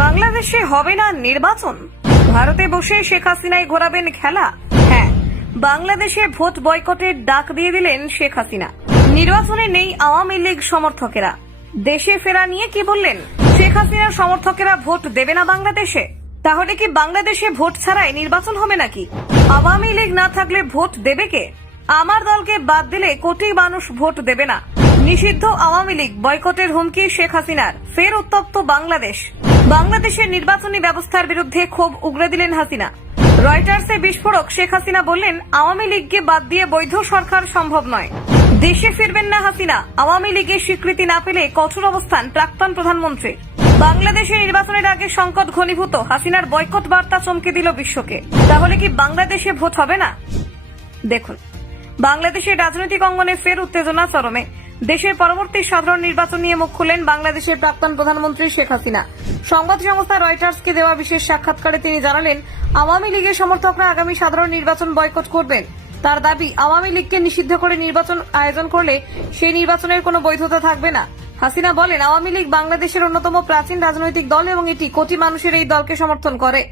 বাংলাদেশে হবে না নির্বাচন, ভারতে বসে শেখ হাসিনাই ঘোরাবেন খেলা। হ্যাঁ, বাংলাদেশে ভোট বয়কটের ডাক দিয়ে দিলেন শেখ হাসিনা। নির্বাচনে নেই আওয়ামী লীগ সমর্থকেরা। দেশে ফেরা নিয়ে কি বললেন? শেখ হাসিনার সমর্থকেরা ভোট দেবে না বাংলাদেশে? তাহলে কি বাংলাদেশে ভোট ছাড়াই নির্বাচন হবে নাকি? আওয়ামী লীগ না থাকলে ভোট দেবে কে? আমার দলকে বাদ দিলে কোটি মানুষ ভোট দেবে না। নিষিদ্ধ আওয়ামী লীগ, বয়কটের হুমকি শেখ হাসিনার। ফের উত্তপ্ত বাংলাদেশ। বাংলাদেশের নির্বাচনী ব্যবস্থার বিরুদ্ধে ক্ষোভ উগরে দিলেন হাসিনা। রয়টার্সে বিস্ফোরক। শেখ হাসিনা বললেন, আওয়ামী লীগকে বাদ দিয়ে বৈধ সরকার সম্ভব নয়। দেশে ফিরবেন না হাসিনা। আওয়ামী লীগের স্বীকৃতি না পেলে কঠোর অবস্থান প্রাক্তন প্রধানমন্ত্রী। বাংলাদেশে নির্বাচনের আগে সংকট ঘনীভূত। হাসিনার বয়কট বার্তা চমকে দিল বিশ্বকে। তাহলে কি বাংলাদেশে ভোট হবে না? দেখুন, বাংলাদেশের রাজনৈতিক অঙ্গনে ফের উত্তেজনা চরমে। দেশের পরবর্তী সাধারণ নির্বাচন নিয়ে মুখ খুললেন বাংলাদেশের প্রাক্তন প্রধানমন্ত্রী শেখ হাসিনা। সংবাদ সংস্থা রয়টার্সকে দেওয়া বিশেষ সাক্ষাৎকারে তিনি জানালেন, আওয়ামী লীগের সমর্থকরা আগামী সাধারণ নির্বাচন বয়কট করবেন। তার দাবি, আওয়ামী লীগকে নিষিদ্ধ করে নির্বাচন আয়োজন করলে সেই নির্বাচনের কোনো বৈধতা থাকবে না। হাসিনা বলেন, আওয়ামী লীগ বাংলাদেশের অন্যতম প্রাচীন রাজনৈতিক দল এবং এটি কোটি মানুষের এই দলকে সমর্থন করে।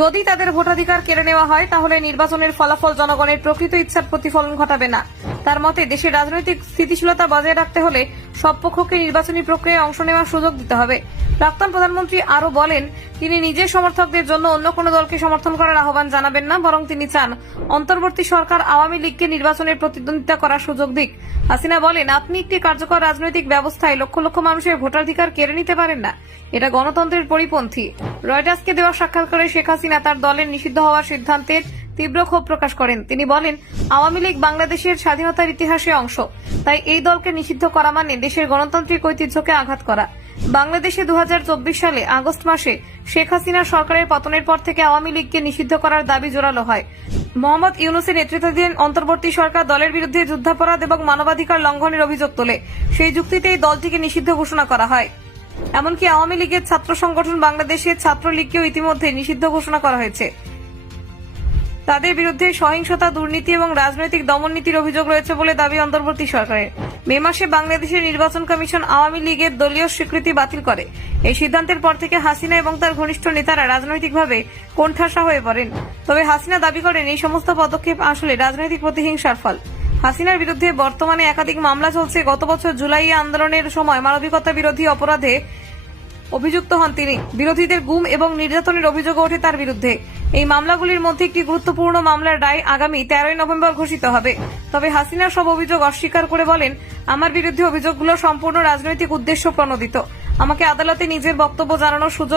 যদি তাদের ভোটাধিকার কেড়ে নেওয়া হয় তাহলে নির্বাচনের ফলাফল জনগণের প্রকৃত ইচ্ছার প্রতিফলন ঘটাবে না। তার মতে, দেশের রাজনৈতিক স্থিতিশীলতা বজায় রাখতে হলে সব পক্ষকে নির্বাচনী প্রক্রিয়ায় অংশ নেওয়ার সুযোগ দিতে হবে। প্রাক্তন প্রধানমন্ত্রী আরও বলেন, তিনি নিজের সমর্থকদের জন্য অন্য কোনো দলকে সমর্থন করার আহ্বান জানাবেন না, বরং তিনি চান অন্তর্বর্তী সরকার আওয়ামী লীগকে নির্বাচনের প্রতিদ্বন্দ্বিতা করার সুযোগ দিক। হাসিনা বলেন, আপনি একটি কার্যকর রাজনৈতিক ব্যবস্থায় লক্ষ লক্ষ মানুষের ভোটাধিকার কেড়ে নিতে পারেন না। এটা গণতন্ত্রের পরিপন্থী। রয়টার্সকে দেওয়া সাক্ষাৎকারে শেখ হাসিনা তার দলের নিষিদ্ধ হওয়ার সিদ্ধান্তের তীব্র ক্ষোভ প্রকাশ করেন। তিনি বলেন, আওয়ামী লীগ বাংলাদেশের স্বাধীনতার ইতিহাসে অংশ, তাই এই দলকে নিষিদ্ধ করা মানে দেশের গণতান্ত্রিক ঐতিহ্যকে আঘাত করা। বাংলাদেশে 2024 সালে আগস্ট মাসে শেখ হাসিনার সরকারের পতনের পর থেকে আওয়ামী লীগকে নিষিদ্ধ করার দাবি জোরালো হয়। মোহাম্মদ ইউনূসের নেতৃত্বাধীন অন্তর্বর্তী সরকার দলের বিরুদ্ধে যুদ্ধাপরাধ এবং মানবাধিকার লঙ্ঘনের অভিযোগ তোলে। সেই যুক্তিতে এই দলটিকে নিষিদ্ধ ঘোষণা করা হয়। এমনকি আওয়ামী লীগের ছাত্র সংগঠন বাংলাদেশের ছাত্রলীগকেও ইতিমধ্যে নিষিদ্ধ ঘোষণা করা হয়েছে। তাদের বিরুদ্ধে সহিংসতা, দুর্নীতি এবং রাজনৈতিক দমননীতির অভিযোগ রয়েছে বলে দাবি অন্তর্বর্তী সরকারের। মে মাসে বাংলাদেশের নির্বাচন কমিশন আওয়ামী লীগের দলীয় স্বীকৃতি বাতিল করে। এই সিদ্ধান্তের পর থেকে হাসিনা এবং তার ঘনিষ্ঠ নেতারা রাজনৈতিকভাবে কোণঠাসা হয়ে পড়েন। তবে হাসিনা দাবি করেন, এই সমস্ত পদক্ষেপ আসলে রাজনৈতিক প্রতিহিংসার ফল। হাসিনার বিরুদ্ধে বর্তমানে একাধিক মামলা চলছে। গত বছর জুলাই আন্দোলনের সময় মানবিকতা বিরোধী অপরাধে অভিযুক্ত হন তিনি। বিরোধীদের গুম এবং নির্যাতনের অভিযোগ ওঠে তার বিরুদ্ধে। এই মামলাগুলির মধ্যে একটি গুরুত্বপূর্ণ মামলার রায় আগামী 13 নভেম্বর ঘোষিত হবে। তবে হাসিনা সব অভিযোগ অস্বীকার করে বলেন, আমার বিরুদ্ধে অভিযোগগুলো সম্পূর্ণ রাজনৈতিক উদ্দেশ্য প্রণোদিত। আমাকে আদালতে নিজের বক্তব্য জানানোর সুযোগ